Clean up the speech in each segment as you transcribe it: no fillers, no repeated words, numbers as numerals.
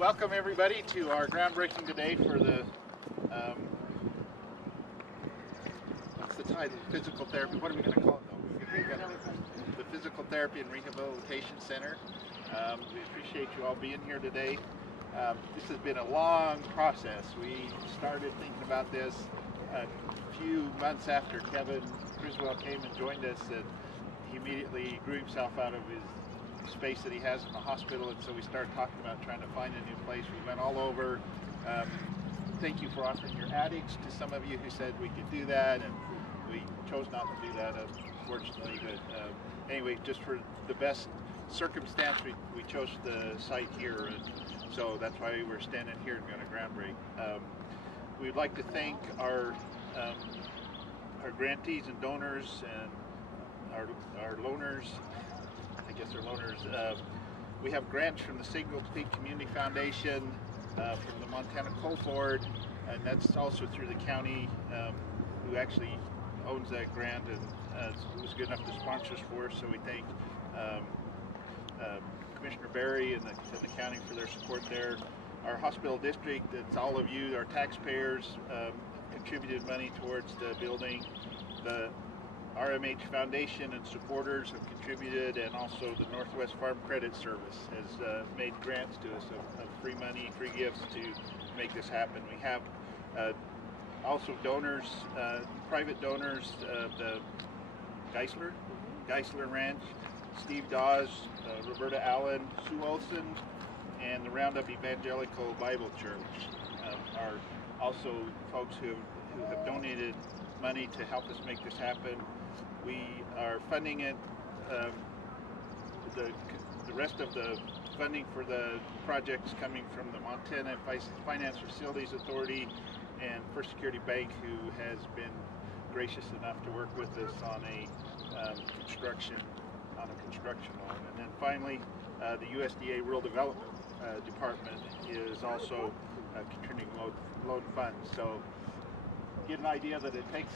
welcome everybody to our groundbreaking today for the what's the title? Physical therapy. What are we going to call it though? The Physical Therapy and Rehabilitation Center. We appreciate you all being here today. This has been a long process. We started thinking about this a few months after Kevin Griswold came and joined us, and he immediately grew himself out of his space that he has in the hospital, and so we started talking about trying to find a new place. We went all over. Thank you for offering your attics to some of you who said we could do that, and we chose not to do that, unfortunately. But anyway, just for the best circumstance, we chose the site here, and so that's why we're standing here and going to groundbreak. We'd like to thank our grantees and donors and our loaners. I guess they're loaners. We have grants from the Signal Peak Community Foundation, from the Montana Coal Board, and that's also through the county, who actually owns that grant and was good enough to sponsor us for us. So we thank Commissioner Berry and the county for their support there. Our hospital district, it's all of you, our taxpayers, contributed money towards the building. The RMH Foundation and supporters have contributed, and also the Northwest Farm Credit Service has made grants to us of free money, free gifts to make this happen. We have also donors, private donors, the Geisler Ranch, Steve Dawes, Roberta Allen, Sue Olson, and the Roundup Evangelical Bible Church are also folks who have donated money to help us make this happen. We are funding it. The rest of the funding for the project's coming from the Montana Finance Facilities Authority and First Security Bank, who has been gracious enough to work with us on a construction loan. And then finally, the USDA Rural Development Department is also contributing loan funds. So get an idea that it takes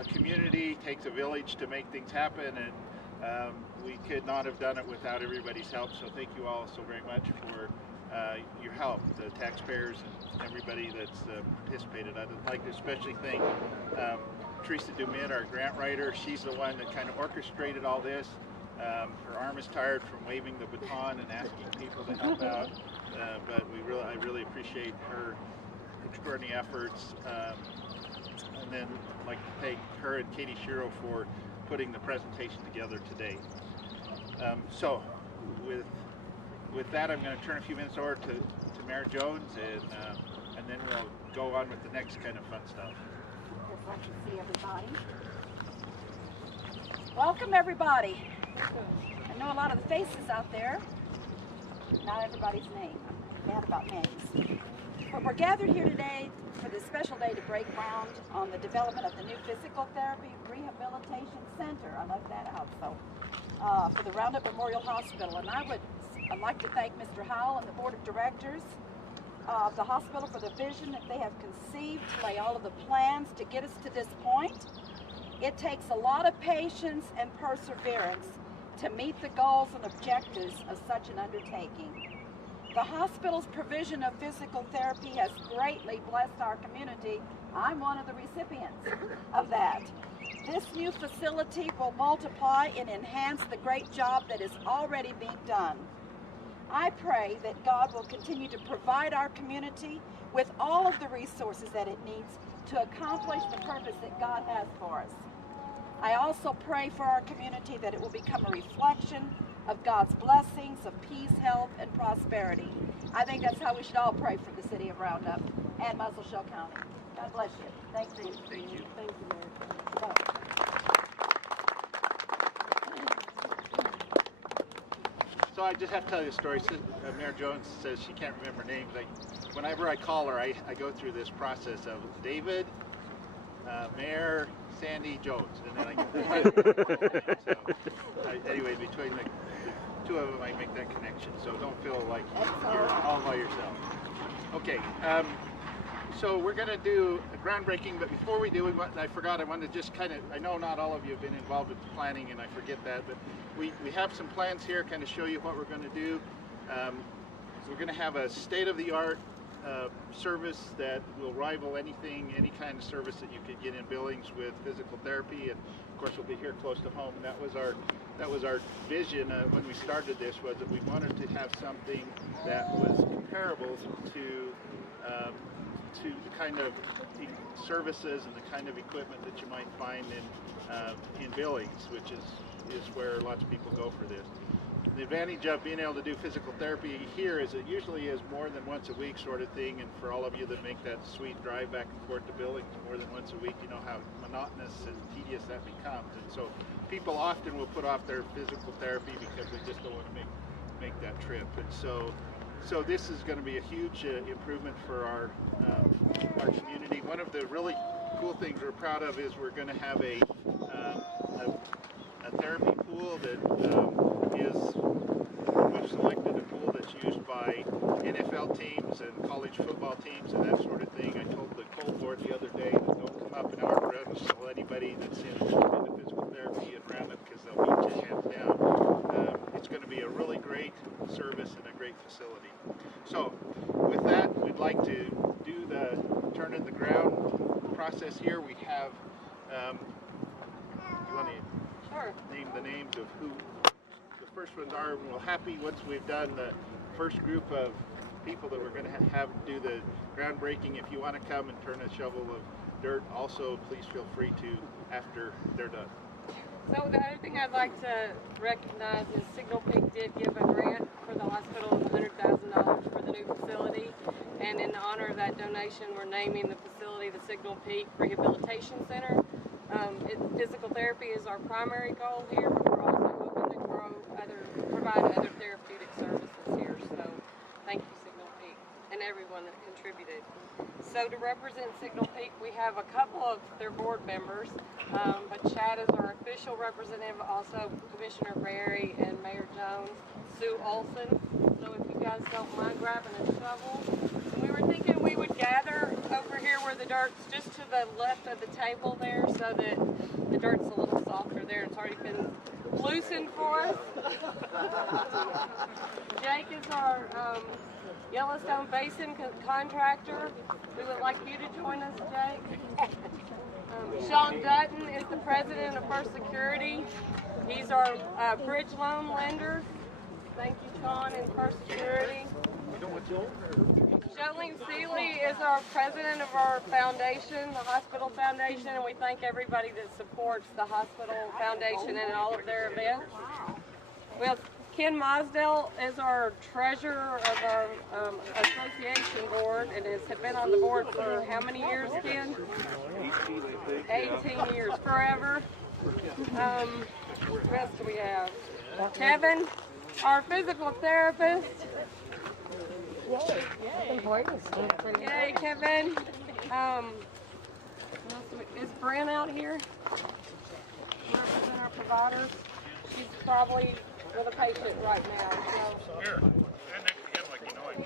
a community, takes a village to make things happen, and we could not have done it without everybody's help. So thank you all so very much for your help, the taxpayers and everybody that's participated. I'd like to especially thank Teresa Dumit, our grant writer. She's the one that kind of orchestrated all this. Her arm is tired from waving the baton and asking people to help out, but I really appreciate her extraordinary efforts. And then I'd like to thank her and Katie Shiro for putting the presentation together today. So with that, I'm going to turn a few minutes over to Mayor Jones, and then we'll go on with the next kind of fun stuff. Just like to see everybody. Welcome everybody. I know a lot of the faces out there. Not everybody's name. I'm bad about names. But we're gathered here today for this special day to break ground on the development of the new Physical Therapy Rehabilitation Center. I left that out. So for the Roundup Memorial Hospital. And I'd like to thank Mr. Howell and the Board of Directors of the hospital for the vision that they have conceived to lay all of the plans to get us to this point. It takes a lot of patience and perseverance to meet the goals and objectives of such an undertaking. The hospital's provision of physical therapy has greatly blessed our community. I'm one of the recipients of that. This new facility will multiply and enhance the great job that is already being done. I pray that God will continue to provide our community with all of the resources that it needs to accomplish the purpose that God has for us. I also pray for our community that it will become a reflection of God's blessings of peace, health, and prosperity. I think that's how we should all pray for the city of Roundup and Muscle County. God bless you. Thank you. Thank you. Thank you, Mary. So I just have to tell you a story. Mayor Jones says she can't remember names. Whenever I call her, I go through this process of David, Mayor, Sandy, Jones, and then I get the so, anyway, between the two of them, I make that connection. So don't feel like you're all by yourself. Okay, so we're going to do a groundbreaking, but before we do, I forgot, I wanted to just kind of, I know not all of you have been involved with the planning, and I forget that, but we have some plans here, kind of show you what we're going to do. We're going to have a state-of-the-art service that will rival anything, any kind of service that you could get in Billings with physical therapy, and of course we'll be here close to home. And that was our vision when we started this, was that we wanted to have something that was comparable to the kind of services and the kind of equipment that you might find in Billings, which is where lots of people go for this. The advantage of being able to do physical therapy here is it usually is more than once a week sort of thing, and for all of you that make that sweet drive back and forth to Billings more than once a week, you know how monotonous and tedious that becomes. And so people often will put off their physical therapy because they just don't want to make that trip. And so this is going to be a huge improvement for our community. One of the really cool things we're proud of is we're going to have a therapy pool that we've selected a pool that's used by NFL teams and college football teams and that sort of thing. I told the Coal Board the other day that don't come up in our rooms to anybody that's into physical therapy and Roundup, because they'll beat your hands down. It's going to be a really great service and a great facility. So with that, we'd like to do the turn in the ground process here. We have, you want to name the names of who the first ones are, and we're happy once we've done the first group of people that we're going to have do the groundbreaking. If you want to come and turn a shovel of dirt, also please feel free to after they're done. So the other thing I'd like to recognize is Signal Peak did give a grant for the hospital of $100,000 for the new facility, and in honor of that donation, we're naming the facility the Signal Peak Rehabilitation Center. Physical therapy is our primary goal here, but we're also hoping to provide other therapeutic services here. So thank you, Signal Peak, and everyone that contributed. So to represent Signal Peak, we have a couple of their board members, but Chad is our official representative, also Commissioner Berry and Mayor Jones, Sue Olson. So if you guys don't mind grabbing a shovel. And we were thinking we would gather over here where the dirt's just to the left of the table there, so that the dirt's a little softer there. It's already been loosened for us. Jake is our Yellowstone Basin contractor. We would like you to join us, Jake. Sean Dutton is the president of First Security. He's our bridge loan lender. Thank you, Sean, and First Security. Jolene Seeley is our president of our foundation, the Hospital Foundation, and we thank everybody that supports the Hospital Foundation and all of their events. We have Ken Mosdell is our treasurer of our association board, and has been on the board for how many years, Ken? 18 years, forever. What else do we have? Kevin, our physical therapist. Yay, Kevin. Is Brent out here? Represent our providers. She's probably with a patient right now. So. Here, stand next to him like you know him.